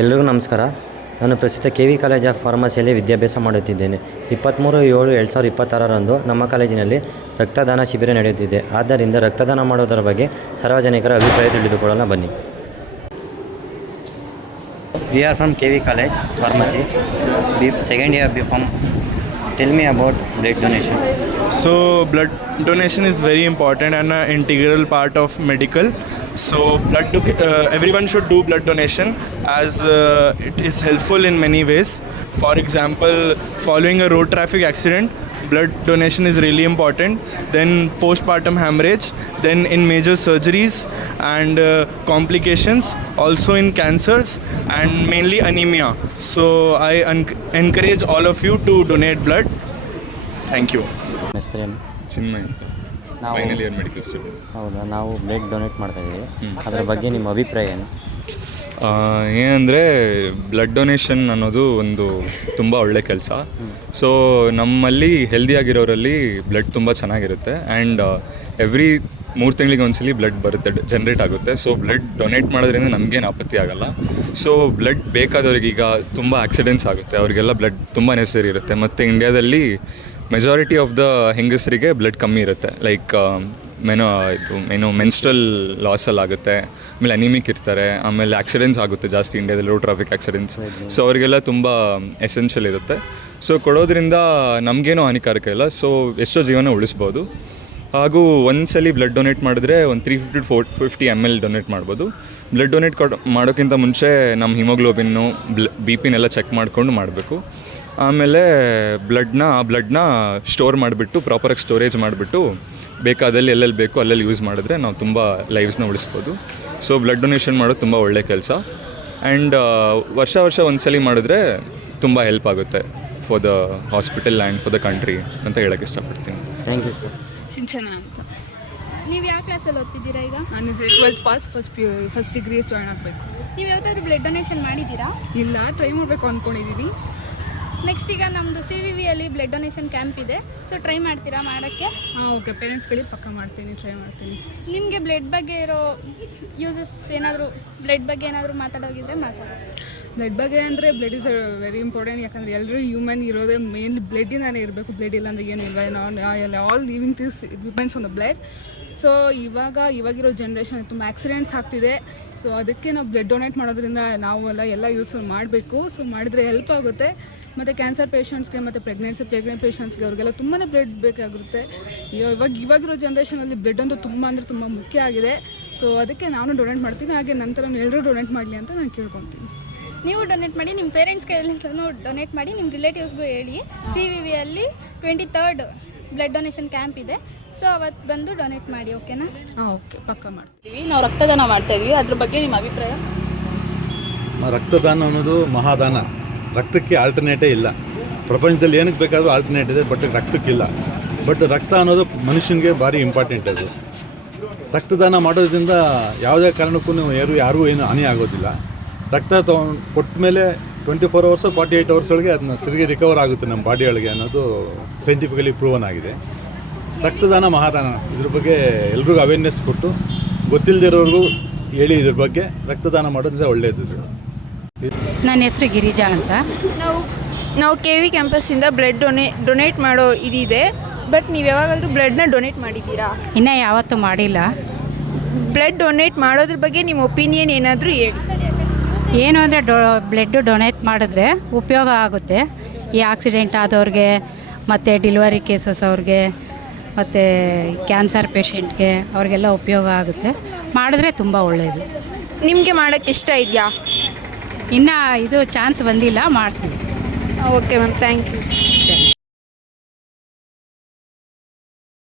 ಎಲ್ಲರಿಗೂ ನಮಸ್ಕಾರ. ನಾನು ಪ್ರಸ್ತುತ KV ಕಾಲೇಜ್ ಆಫ್ ಫಾರ್ಮಸಿಯಲ್ಲಿ ವಿದ್ಯಾಭ್ಯಾಸ ಮಾಡುತ್ತಿದ್ದೇನೆ. 23/7/2026ರಂದು ನಮ್ಮ ಕಾಲೇಜಿನಲ್ಲಿ ರಕ್ತದಾನ ಶಿಬಿರ ನಡೆಯುತ್ತಿದೆ. ಆದ್ದರಿಂದ ರಕ್ತದಾನ ಮಾಡುವುದರ ಬಗ್ಗೆ ಸಾರ್ವಜನಿಕರ ಅಭಿಪ್ರಾಯ ತಿಳಿದುಕೊಳ್ಳೋಣ ಬನ್ನಿ. We are from KV College Pharmacy, second year B.Pharm. Tell me about blood donation. So blood donation is very important and an integral part of medical. So everyone should do blood donation as it is helpful in many ways. For example, following a road traffic accident, blood donation is really important. Then postpartum hemorrhage, then in major surgeries and complications, also in cancers and mainly anemia. So I encourage all of you to donate blood. Thank you. ಹೆಸರೇನು? ಚಿನ್ಮಯ್ ಅಂತ ನಾವು final year medical student. ಹೌದಾ, ನಾವು blood donate ಮಾಡ್ತಾಯಿದ್ದೀವಿ. ಅದರ ಬಗ್ಗೆ ನಿಮ್ಮ ಅಭಿಪ್ರಾಯ ಏನು? ಏನಂದರೆ ಬ್ಲಡ್ ಡೊನೇಷನ್ ಅನ್ನೋದು ಒಂದು ತುಂಬ ಒಳ್ಳೆ ಕೆಲಸ. ಸೊ ನಮ್ಮಲ್ಲಿ ಹೆಲ್ದಿಯಾಗಿರೋರಲ್ಲಿ ಬ್ಲಡ್ ತುಂಬ ಚೆನ್ನಾಗಿರುತ್ತೆ ಆ್ಯಂಡ್ ಎವ್ರಿ 3 ತಿಂಗಳಿಗೆ ಒಂದ್ಸಲಿ ಬ್ಲಡ್ ಬರುತ್ತೆ, ಜನ್ರೇಟ್ ಆಗುತ್ತೆ. ಸೊ ಬ್ಲಡ್ ಡೊನೇಟ್ ಮಾಡೋದ್ರಿಂದ ನಮಗೇನು ಆಪತ್ತಿ ಆಗೋಲ್ಲ. ಸೊ ಬ್ಲಡ್ ಬೇಕಾದವ್ರಿಗೆ ಈಗ ತುಂಬ ಆಕ್ಸಿಡೆಂಟ್ಸ್ ಆಗುತ್ತೆ, ಅವರಿಗೆಲ್ಲ ಬ್ಲಡ್ ತುಂಬ ನೆಸಸರಿ ಇರುತ್ತೆ. ಮತ್ತು ಇಂಡಿಯಾದಲ್ಲಿ ಮೆಜಾರಿಟಿ ಆಫ್ ದ ಹೆಂಗಸರಿಗೆ ಬ್ಲಡ್ ಕಮ್ಮಿ ಇರುತ್ತೆ. ಲೈಕ್ ಮೆನ್ಸ್ಟ್ರಲ್ ಲಾಸಲ್ಲಾಗುತ್ತೆ, ಆಮೇಲೆ ಅನಿಮಿಕ್ ಇರ್ತಾರೆ, ಆಮೇಲೆ ಆಕ್ಸಿಡೆಂಟ್ಸ್ ಆಗುತ್ತೆ ಜಾಸ್ತಿ ಇಂಡಿಯಾದಲ್ಲಿ, ರೋಡ್ ಟ್ರಾಫಿಕ್ ಆಕ್ಸಿಡೆಂಟ್ಸ್. ಸೊ ಅವರಿಗೆಲ್ಲ ತುಂಬ ಎಸೆನ್ಷಿಯಲ್ ಇರುತ್ತೆ. ಸೊ ಕೊಡೋದ್ರಿಂದ ನಮಗೇನೂ ಹಾನಿಕಾರಕ ಇಲ್ಲ. ಸೊ ಎಷ್ಟೋ ಜೀವನ ಉಳಿಸ್ಬೋದು. ಹಾಗೂ ಒಂದ್ಸಲಿ ಬ್ಲಡ್ ಡೊನೇಟ್ ಮಾಡಿದ್ರೆ ಒಂದು 350-450 ml ಡೊನೇಟ್ ಮಾಡ್ಬೋದು. ಬ್ಲಡ್ ಡೊನೇಟ್ ಮಾಡೋಕ್ಕಿಂತ ಮುಂಚೆ ನಮ್ಮ ಹಿಮೋಗ್ಲೋಬಿನ್ನು BP ಚೆಕ್ ಮಾಡಿಕೊಂಡು ಮಾಡಬೇಕು. ಆಮೇಲೆ ಬ್ಲಡ್ನ ಸ್ಟೋರ್ ಮಾಡಿಬಿಟ್ಟು ಪ್ರಾಪರಾಗಿ ಸ್ಟೋರೇಜ್ ಮಾಡಿಬಿಟ್ಟು ಬೇಕಾದಲ್ಲಿ ಎಲ್ಲೆಲ್ಲಿ ಬೇಕೋ ಅಲ್ಲೆಲ್ಲಿ ಯೂಸ್ ಮಾಡಿದ್ರೆ ನಾವು ತುಂಬ ಲೈವ್ಸ್ನ ಉಳಿಸ್ಬೋದು. ಸೊ ಬ್ಲಡ್ ಡೊನೇಷನ್ ಮಾಡೋದು ತುಂಬ ಒಳ್ಳೆ ಕೆಲಸ ಆ್ಯಂಡ್ ವರ್ಷ ಒಂದ್ಸಲಿ ಮಾಡಿದ್ರೆ ತುಂಬ ಹೆಲ್ಪ್ ಆಗುತ್ತೆ for the hospital and for the country ಅಂತ ಹೇಳೋಕ್ಕೆ ಇಷ್ಟಪಡ್ತೀನಿ. Thank you sir. ಸಿಂಚನ ಅಂತ. ನೀವು ಯಾವ ಕ್ಲಾಸಲ್ಲಿ ಓದ್ತಿದ್ದೀರಾ ಈಗ? ನಾನು 12th pass, first degree join ಆಗಬೇಕು. ನೀವು ಯಾವ್ದಾದ್ರು ಬ್ಲಡ್ ಡೊನೇಷನ್ ಮಾಡಿದ್ದೀರಾ? ಇಲ್ಲ, ಟ್ರೈ ಮಾಡಬೇಕು ಅಂದ್ಕೊಂಡಿದ್ದೀನಿ. ನೆಕ್ಸ್ಟ್ ಈಗ ನಮ್ಮದು CVVಯಲ್ಲಿ ಬ್ಲಡ್ ಡೊನೇಷನ್ ಕ್ಯಾಂಪ್ ಇದೆ, ಸೊ ಟ್ರೈ ಮಾಡ್ತೀರಾ ಮಾಡೋಕ್ಕೆ? ಹಾಂ, ಓಕೆ. ಪೇರೆಂಟ್ಸ್ಗಳಿಗೆ ಪಕ್ಕ ಮಾಡ್ತೀನಿ, ಟ್ರೈ ಮಾಡ್ತೀನಿ. ನಿಮಗೆ ಬ್ಲಡ್ ಬಗ್ಗೆ ಇರೋ ಯೂಸಸ್ ಏನಾದರೂ, ಬ್ಲಡ್ ಬಗ್ಗೆ ಏನಾದರೂ ಮಾತಾಡೋಗಿದ್ರೆ ಮಾತಾಡಿ. ಬ್ಲಡ್ ಬಗ್ಗೆ ಅಂದರೆ ಬ್ಲಡ್ ಇಸ್ ವೆರಿ ಇಂಪಾರ್ಟೆಂಟ್. ಯಾಕಂದರೆ ಎಲ್ಲರೂ ಹ್ಯೂಮನ್ ಇರೋದೇ ಮೇನ್ಲಿ ಬ್ಲಡ್ಡಿಂದಾನೇ ಇರಬೇಕು. ಬ್ಲಡ್ ಇಲ್ಲ ಅಂದರೆ ಏನು ಇಲ್ವ, all living things depends on the blood. So ಇವಾಗಿರೋ ಜನ್ರೇಷನ್ ತುಂಬ ಆಕ್ಸಿಡೆಂಟ್ಸ್ ಆಗ್ತಿದೆ. ಸೊ ಅದಕ್ಕೆ ನಾವು ಬ್ಲಡ್ ಡೊನೇಟ್ ಮಾಡೋದ್ರಿಂದ ಎಲ್ಲ ಯೂಸ್ ಮಾಡಬೇಕು. ಸೊ ಮಾಡಿದರೆ ಹೆಲ್ಪ್ ಆಗುತ್ತೆ. ಮತ್ತು ಕ್ಯಾನ್ಸರ್ ಪೇಷಂಟ್ಸ್ಗೆ ಮತ್ತು ಪ್ರೆಗ್ನೆಂಟ್ ಪೇಷಂಟ್ಸ್ಗೆ ಅವ್ರಿಗೆಲ್ಲ ತುಂಬಾ ಬ್ಲಡ್ ಬೇಕಾಗಿರುತ್ತೆ. ಇವಾಗಿರೋ ಜನ್ರೇಷನಲ್ಲಿ ಬ್ಲಡ್ ಅಂತೂ ತುಂಬ ಮುಖ್ಯ ಆಗಿದೆ. ಸೊ ಅದಕ್ಕೆ ನಾನು ಡೊನೇಟ್ ಮಾಡ್ತೀನಿ. ಹಾಗೆ ನಂತರ ಎಲ್ಲರೂ ಡೊನೇಟ್ ಮಾಡಲಿ ಅಂತ ನಾನು ಕೇಳ್ಕೊತೀನಿ. ನೀವು ಡೊನೇಟ್ ಮಾಡಿ, ನಿಮ್ಮ ಪೇರೆಂಟ್ಸ್ ಕೈಯಲ್ಲೂ ಡೊನೇಟ್ ಮಾಡಿ, ನಿಮ್ಮ ರಿಲೇಟಿವ್ಸ್ಗೂ ಹೇಳಿ. CVVಯಲ್ಲಿ 23rd ಬ್ಲಡ್ ಡೊನೇಷನ್ ಕ್ಯಾಂಪ್ ಇದೆ, ಸೊ ಅವತ್ತು ಬಂದು ಡೊನೇಟ್ ಮಾಡಿ. ಓಕೆನಾ? ಹಾಂ, ಓಕೆ, ಪಕ್ಕ ಮಾಡ್ತೀವಿ. ನಾವು ರಕ್ತದಾನ ಮಾಡ್ತಾ ಇದ್ವಿ, ಅದ್ರ ಬಗ್ಗೆ ನಿಮ್ಮ ಅಭಿಪ್ರಾಯ? ರಕ್ತದಾನ ಅನ್ನೋದು ಮಹಾದಾನ. ರಕ್ತಕ್ಕೆ ಆಲ್ಟರ್ನೇಟೇ ಇಲ್ಲ. ಪ್ರಪಂಚದಲ್ಲಿ ಏನಕ್ಕೆ ಬೇಕಾದರೂ ಆಲ್ಟರ್ನೇಟ್ ಇದೆ, ಬಟ್ ರಕ್ತಕ್ಕಿಲ್ಲ. ಬಟ್ ರಕ್ತ ಅನ್ನೋದು ಮನುಷ್ಯನಿಗೆ ಭಾರಿ ಇಂಪಾರ್ಟೆಂಟ್. ಅದು ರಕ್ತದಾನ ಮಾಡೋದ್ರಿಂದ ಯಾವುದೇ ಕಾರಣಕ್ಕೂ ಯಾರಿಗೂ ಏನು ಹಾನಿ ಆಗೋದಿಲ್ಲ. ರಕ್ತ ಕೊಟ್ಟ ಮೇಲೆ 24 hours 48 hours ಒಳಗೆ ಅದನ್ನ ತಿರುಗಿ ರಿಕವರ್ ಆಗುತ್ತೆ ನಮ್ಮ ಬಾಡಿ ಒಳಗೆ ಅನ್ನೋದು ಸೈಂಟಿಫಿಕಲಿ ಪ್ರೂವನ್ ಆಗಿದೆ. ರಕ್ತದಾನ ಮಹಾದಾನ. ಇದ್ರ ಬಗ್ಗೆ ಎಲ್ರಿಗೂ ಅವೇರ್ನೆಸ್ ಕೊಟ್ಟು ಗೊತ್ತಿಲ್ಲದಿರೋರಿಗೂ ಹೇಳಿ ಇದ್ರ ಬಗ್ಗೆ ರಕ್ತದಾನ ಮಾಡೋದ್ರಿಂದ ಒಳ್ಳೆಯದು. ನನ್ನ ಹೆಸರು ಗಿರಿಜಾ ಅಂತ. ನಾವು KV ಕ್ಯಾಂಪಸ್ಸಿಂದ ಬ್ಲಡ್ ಡೊನೇಟ್ ಮಾಡೋ ಇದಿದೆ. ಬಟ್ ನೀವು ಯಾವಾಗಾದರೂ ಬ್ಲಡ್ನ ಡೊನೇಟ್ ಮಾಡಿದ್ದೀರಾ? ಇನ್ನೂ ಯಾವತ್ತೂ ಮಾಡಿಲ್ಲ. ಬ್ಲಡ್ ಡೊನೇಟ್ ಮಾಡೋದ್ರ ಬಗ್ಗೆ ನಿಮ್ಮ ಒಪಿನಿಯನ್ ಏನಾದರೂ ಹೇಳಿ. ಏನು ಅಂದರೆ ಬ್ಲಡ್ ಡೊನೇಟ್ ಮಾಡಿದ್ರೆ ಉಪಯೋಗ ಆಗುತ್ತೆ. ಈ ಆಕ್ಸಿಡೆಂಟ್ ಆದವ್ರಿಗೆ, ಮತ್ತು ಡೆಲಿವರಿ ಕೇಸಸ್ ಅವ್ರಿಗೆ, ಮತ್ತು ಕ್ಯಾನ್ಸರ್ ಪೇಷೆಂಟ್ಗೆ, ಅವ್ರಿಗೆಲ್ಲ ಉಪಯೋಗ ಆಗುತ್ತೆ. ಮಾಡಿದ್ರೆ ತುಂಬ ಒಳ್ಳೆಯದು. ನಿಮಗೆ ಮಾಡೋಕ್ಕೆ ಇಷ್ಟ ಇದೆಯಾ? ಇನ್ನೂ ಇದು ಚಾನ್ಸ್ ಬಂದಿಲ್ಲ, ಮಾಡ್ತೀವಿ. Okay ma'am, thank you.